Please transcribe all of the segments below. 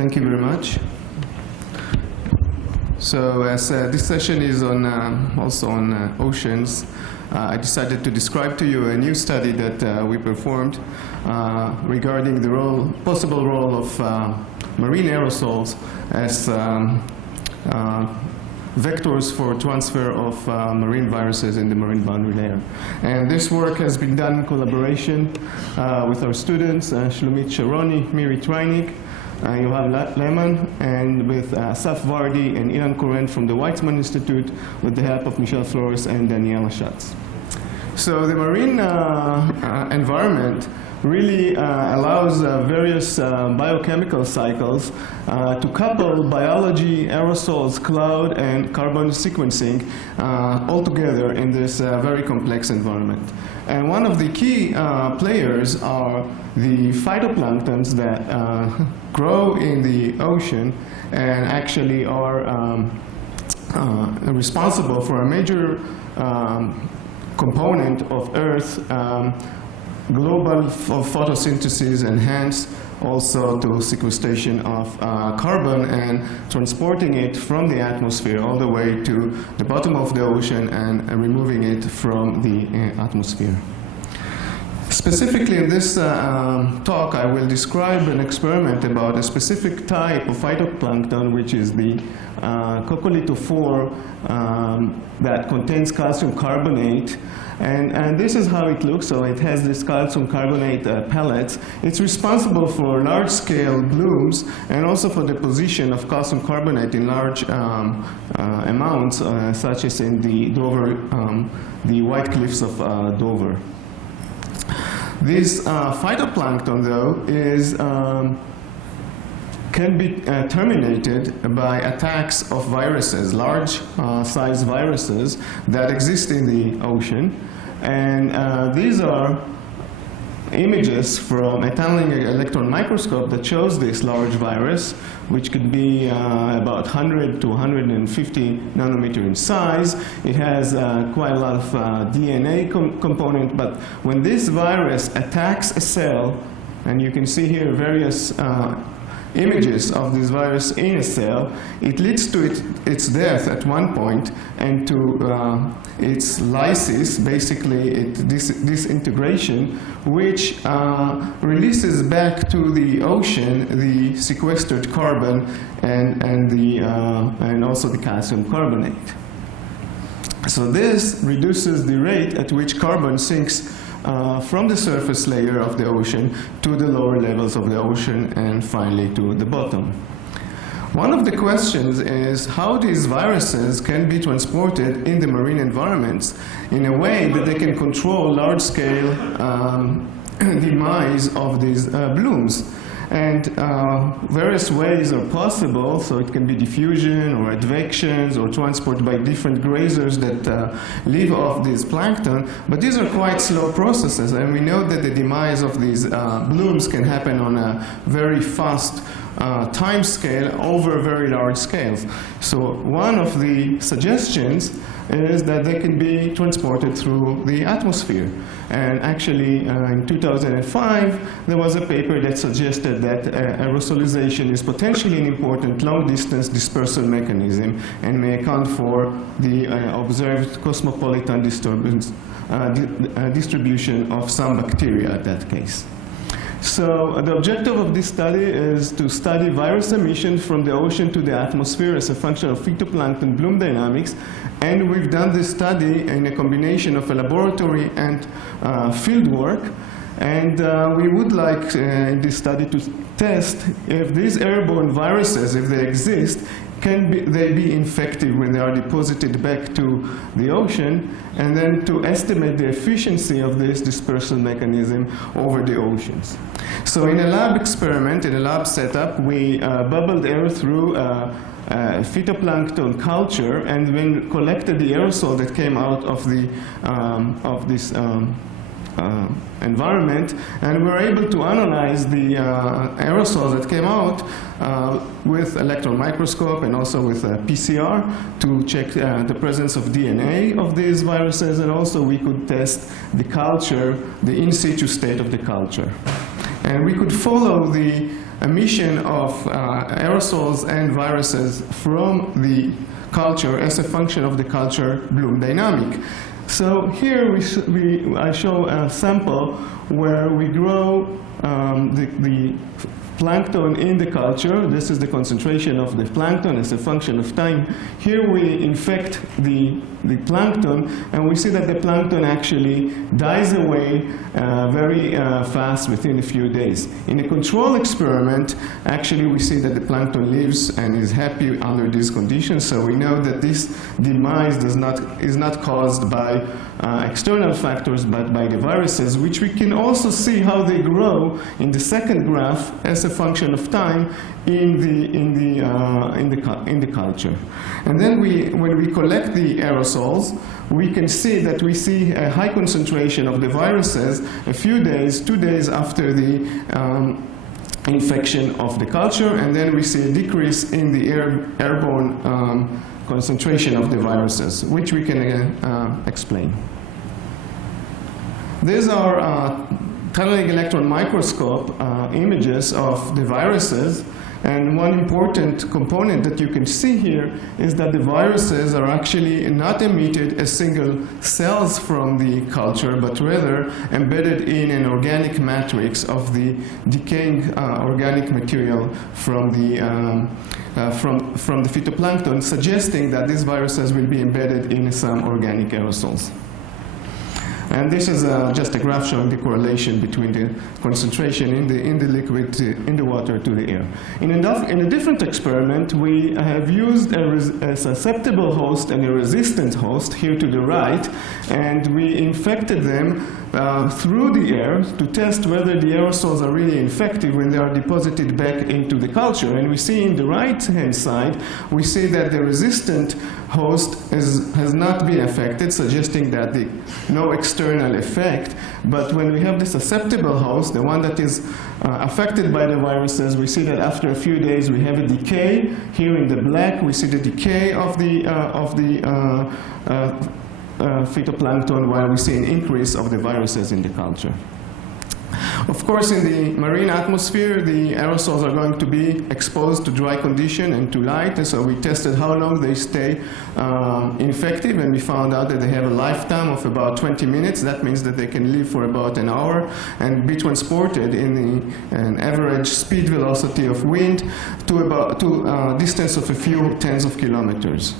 Thank you very much. So as this session is on, also on oceans, I decided to describe to you a new study that we performed regarding the possible role of marine aerosols as vectors for transfer of marine viruses in the marine boundary layer. And this work has been done in collaboration with our students, Shlomit Sharoni, Miri Treinig, Yoav Lehman, and with Asaf Vardi and Ilan Koren from the Weizmann Institute, with the help of Michelle Flores and Daniela Schatz. So the marine environment really allows various biochemical cycles to couple biology, aerosols, cloud, and carbon sequencing all together in this very complex environment. And one of the key players are the phytoplanktons that grow in the ocean and actually are responsible for a major component of Earth's global photosynthesis, and hence also to sequestration of carbon and transporting it from the atmosphere all the way to the bottom of the ocean and removing it from the atmosphere. Specifically in this talk, I will describe an experiment about a specific type of phytoplankton, which is the coccolithophore that contains calcium carbonate. And this is how it looks. So it has this calcium carbonate pellets. It's responsible for large-scale blooms and also for deposition of calcium carbonate in large amounts, such as in the Dover, the White Cliffs of Dover. This phytoplankton, though, can be terminated by attacks of viruses, large-sized viruses that exist in the ocean. And these are images from a tunneling electron microscope that shows this large virus, which could be about 100 to 150 nanometer in size. It has quite a lot of DNA component, but when this virus attacks a cell, and you can see here various images of this virus in a cell, it leads to its death at one point and to its lysis, basically disintegration, which releases back to the ocean the sequestered carbon and also the calcium carbonate. So this reduces the rate at which carbon sinks from the surface layer of the ocean to the lower levels of the ocean and finally to the bottom. One of the questions is how these viruses can be transported in the marine environments in a way that they can control large-scale demise of these blooms. And various ways are possible, so it can be diffusion or advections or transport by different grazers that live off this plankton, but these are quite slow processes, and we know that the demise of these blooms can happen on a very fast time scale over very large scales. So one of the suggestions is that they can be transported through the atmosphere. And actually, in 2005, there was a paper that suggested that aerosolization is potentially an important long-distance dispersal mechanism and may account for the observed cosmopolitan distribution of some bacteria at that case. So the objective of this study is to study virus emission from the ocean to the atmosphere as a function of phytoplankton bloom dynamics. And we've done this study in a combination of a laboratory and field work. And we would like in this study to test if these airborne viruses, if they exist, can they be infective when they are deposited back to the ocean, and then to estimate the efficiency of this dispersal mechanism over the oceans. So in a lab experiment, in a lab setup, we bubbled air through phytoplankton culture and then collected the aerosol that came out of this environment, and we were able to analyze the aerosols that came out with electron microscope and also with PCR to check the presence of DNA of these viruses, and also we could test the culture, the in situ state of the culture. And we could follow the emission of aerosols and viruses from the culture as a function of the culture bloom dynamic. So here I show a sample where we grow the plankton in the culture. This is the concentration of the plankton as a function of time. Here we infect the plankton, and we see that the plankton actually dies away very fast within a few days. In a control experiment, actually we see that the plankton lives and is happy under these conditions, so we know that this demise is not caused by external factors, but by the viruses, which we can also see how they grow in the second graph as a function of time in the culture. And then when we collect the aerosols, we can see that we see a high concentration of the viruses a few days, 2 days after the infection of the culture, and then we see a decrease in the airborne concentration of the viruses, which we can explain. These are tunneling electron microscope images of the viruses, and one important component that you can see here is that the viruses are actually not emitted as single cells from the culture, but rather embedded in an organic matrix of the decaying organic material from the phytoplankton, suggesting that these viruses will be embedded in some organic aerosols. And this is just a graph showing the correlation between the concentration in the liquid, in the water, to the air. In a different experiment, we have used a susceptible host and a resistant host here to the right, and we infected them through the air to test whether the aerosols are really infective when they are deposited back into the culture. And we see in the right-hand side, we see that the resistant host has not been affected, suggesting that no external effect. But when we have the susceptible host, the one that is affected by the viruses, we see that after a few days we have a decay. Here in the black, we see the decay of the phytoplankton, while we see an increase of the viruses in the culture. Of course, in the marine atmosphere, the aerosols are going to be exposed to dry condition and to light, and so we tested how long they stay infective, and we found out that they have a lifetime of about 20 minutes. That means that they can live for about an hour and be transported in an average speed velocity of wind to a distance of a few tens of kilometers.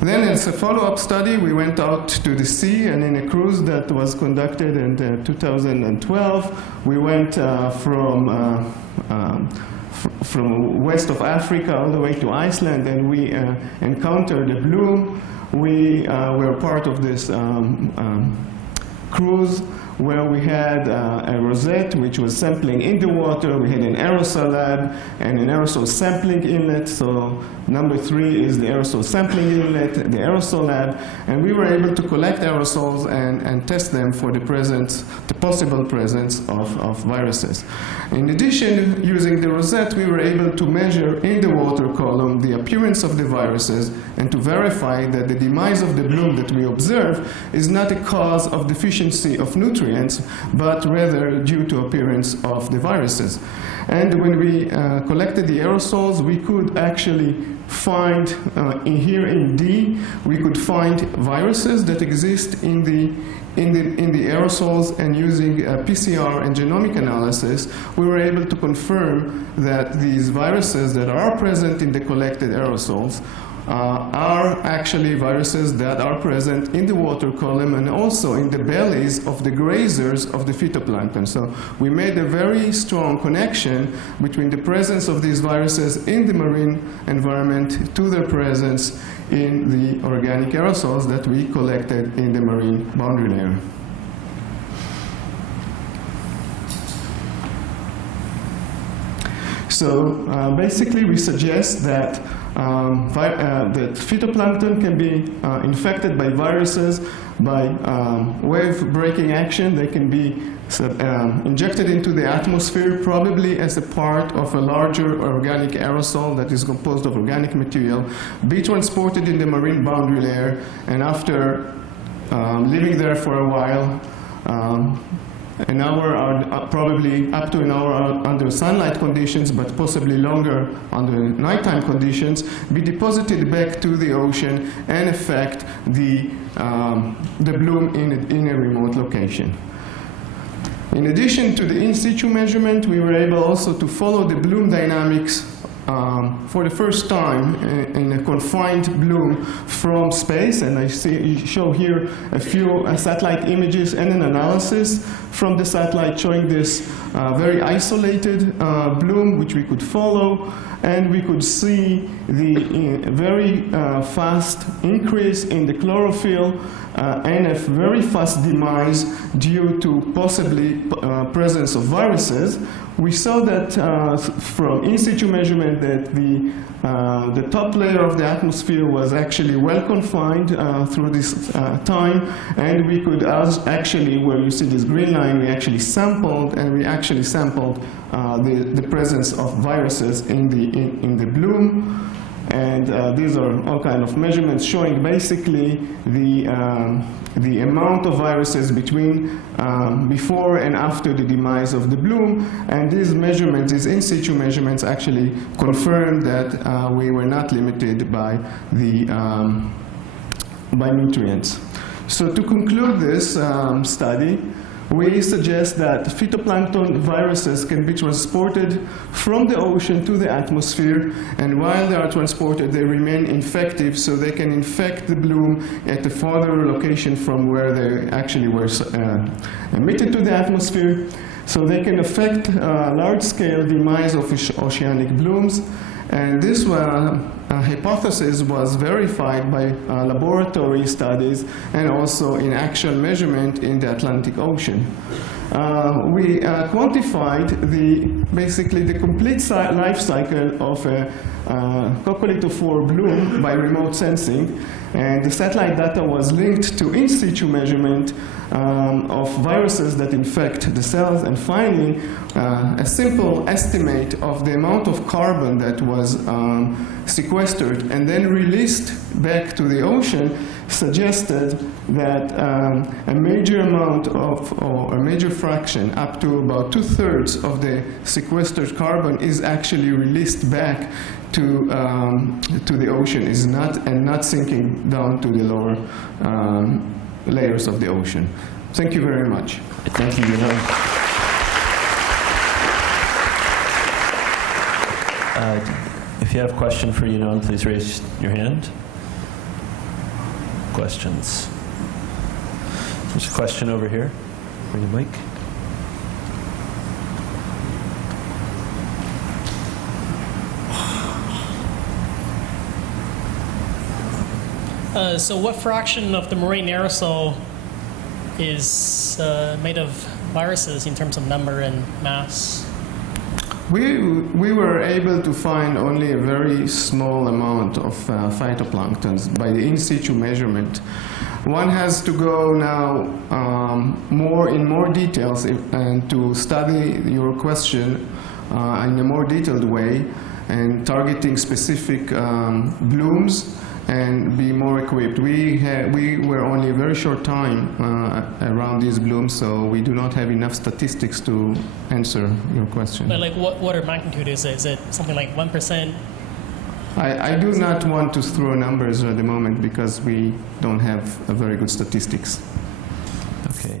Then, as a follow-up study, we went out to the sea, and in a cruise that was conducted in 2012, we went from west of Africa all the way to Iceland, and we encountered a bloom. We were part of this cruise where we had a rosette which was sampling in the water. We had an aerosol lab and an aerosol sampling inlet. So number 3 is the aerosol sampling inlet, the aerosol lab, and we were able to collect aerosols and test them for the possible presence of viruses. In addition, using the rosette, we were able to measure in the water column the appearance of the viruses and to verify that the demise of the bloom that we observe is not a cause of deficiency of nutrients, but rather due to appearance of the viruses. And when we collected the aerosols, we could actually find, here in D, we could find viruses that exist in the aerosols, and using PCR and genomic analysis, we were able to confirm that these viruses that are present in the collected aerosols are actually viruses that are present in the water column and also in the bellies of the grazers of the phytoplankton. So we made a very strong connection between the presence of these viruses in the marine environment to their presence in the organic aerosols that we collected in the marine boundary layer. So basically, we suggest that that phytoplankton can be infected by viruses by wave-breaking action. They can be injected into the atmosphere, probably as a part of a larger organic aerosol that is composed of organic material, be transported in the marine boundary layer, and after living there for a while, an hour, or probably up to an hour under sunlight conditions, but possibly longer under nighttime conditions, be deposited back to the ocean and affect the bloom in a remote location. In addition to the in situ measurement, we were able also to follow the bloom dynamics for the first time in a confined bloom from space, and I show here a few satellite images and an analysis from the satellite showing this very isolated bloom which we could follow, and we could see the very fast increase in the chlorophyll and a very fast demise due to possibly presence of viruses. We saw that from in situ measurement that the top layer of the atmosphere was actually well confined through this time, and we could actually, where you see this green line, we actually sampled, and we actually sampled the presence of viruses in the bloom. And these are all kind of measurements showing basically the amount of viruses between before and after the demise of the bloom. And these measurements, these in situ measurements, actually confirmed that we were not limited by by nutrients. So to conclude this study, we suggest that phytoplankton viruses can be transported from the ocean to the atmosphere, and while they are transported, they remain infective, so they can infect the bloom at a farther location from where they actually were emitted to the atmosphere. So they can affect large-scale demise of oceanic blooms. And this hypothesis was verified by laboratory studies and also in actual measurement in the Atlantic Ocean. We quantified basically the complete life cycle of a coccolithophore bloom by remote sensing, and the satellite data was linked to in situ measurement of viruses that infect the cells, and finally a simple estimate of the amount of carbon that was sequestered and then released back to the ocean suggested that a major amount of, or a major fraction, up to about 2/3 of the sequestered carbon is actually released back to the ocean, and not sinking down to the lower layers of the ocean. Thank you very much. Thank you, Yinon. If you have a question for Yinon, please raise your hand. Questions? There's a question over here. Bring the mic. So what fraction of the marine aerosol is made of viruses in terms of number and mass? We were able to find only a very small amount of phytoplanktons by the in situ measurement. One has to go now in more details and to study your question in a more detailed way and targeting specific blooms and be more equipped. We were only a very short time around these blooms, so we do not have enough statistics to answer your question. But like what order of magnitude is it? Is it something like 1%? I do not want to throw numbers at the moment because we don't have a very good statistics. Okay.